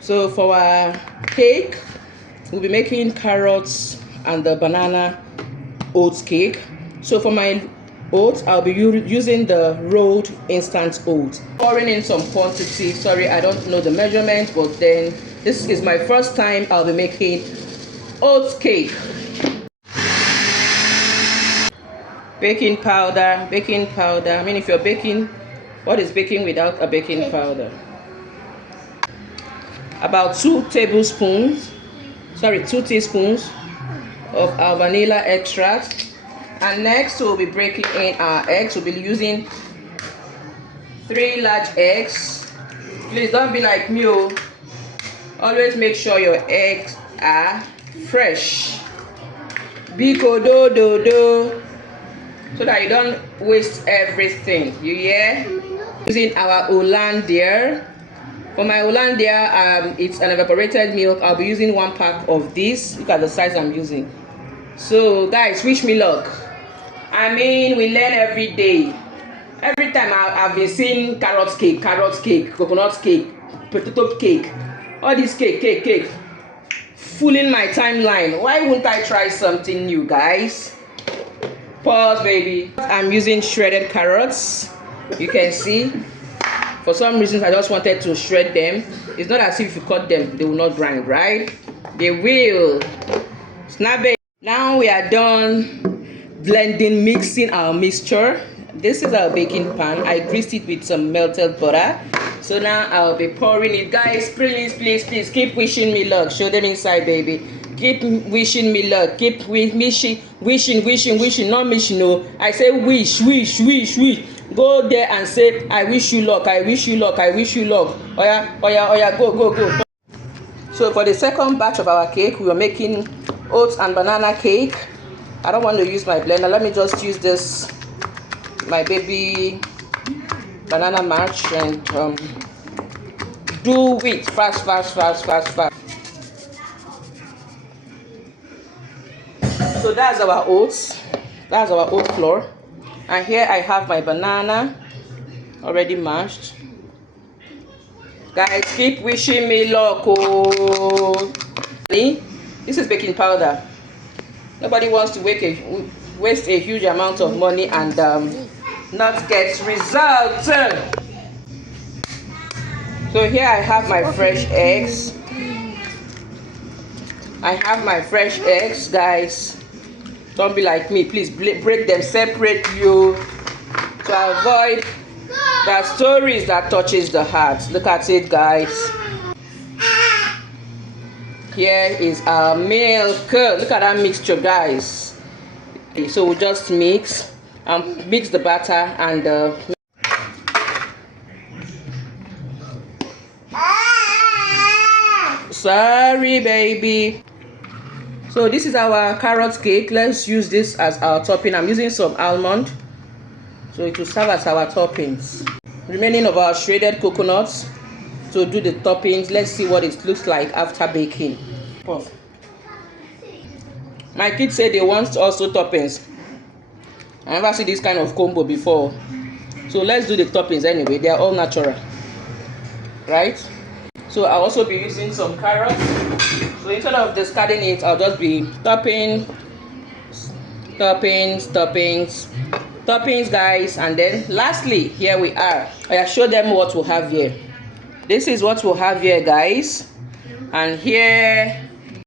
So for our cake, we'll be making carrots and the banana oats cake. So for my oats, I'll be using the rolled instant oats. Pouring in some quantity. Sorry, I don't know the measurement, but then this is my first time I'll be making oats cake. Baking powder. I mean, if you're baking, what is baking without a baking powder? About 2 teaspoons of our vanilla extract. And next we'll be breaking in our eggs. We'll be using 3 large eggs. Please don't be like me. Always make sure your eggs are fresh. Biko do, so that you don't waste everything. You hear? Using our Hollandia. For my Hollandia, it's an evaporated milk. I'll be using 1 pack of this. Look at the size I'm using. So guys, wish me luck. I mean, we learn every day. Every time I've been seeing carrot cake, coconut cake, potato cake, all this cake, fooling my timeline. Why wouldn't I try something new, guys? Pause, baby. I'm using shredded carrots. You can see. For some reasons, I just wanted to shred them. It's not as if you cut them, they will not grind, right? They will. Snap it. Now we are done blending, mixing our mixture. This is our baking pan. I greased it with some melted butter. So now I'll be pouring it. Guys, please keep wishing me luck. Show them inside, baby. Keep wishing me luck. Keep wishing, not wishing. No, I say wish. Go there and say, I wish you luck. Oya, go. So for the second batch of our cake, we are making oats and banana cake. I don't want to use my blender. Let me just use this, my baby banana mash, and do it fast. So that's our oats. That's our oat flour. And here I have my banana already mashed. Guys, keep wishing me luck. Oh. This is baking powder. Nobody wants to waste a huge amount of money and not get results. So here I have my fresh eggs. Guys. Don't be like me. Please break them, separate you, to avoid the stories that touches the heart. Look at it, guys. Here is our milk. Look at that mixture, guys. So we'll just mix the batter and sorry, baby. So this is our carrot cake. Let's use this as our topping. I'm using some almond, so it will serve as our toppings. Remaining of our shredded coconuts to do the toppings. Let's see what it looks like after baking. My kids say they want also toppings. I never see this kind of combo before. So let's do the toppings anyway. They are all natural, right? So I'll also be using some carrots. So instead of discarding it, I'll just be toppings, guys. And then lastly, here we are. I'll show them what we'll have here. This is what we'll have here, guys. And here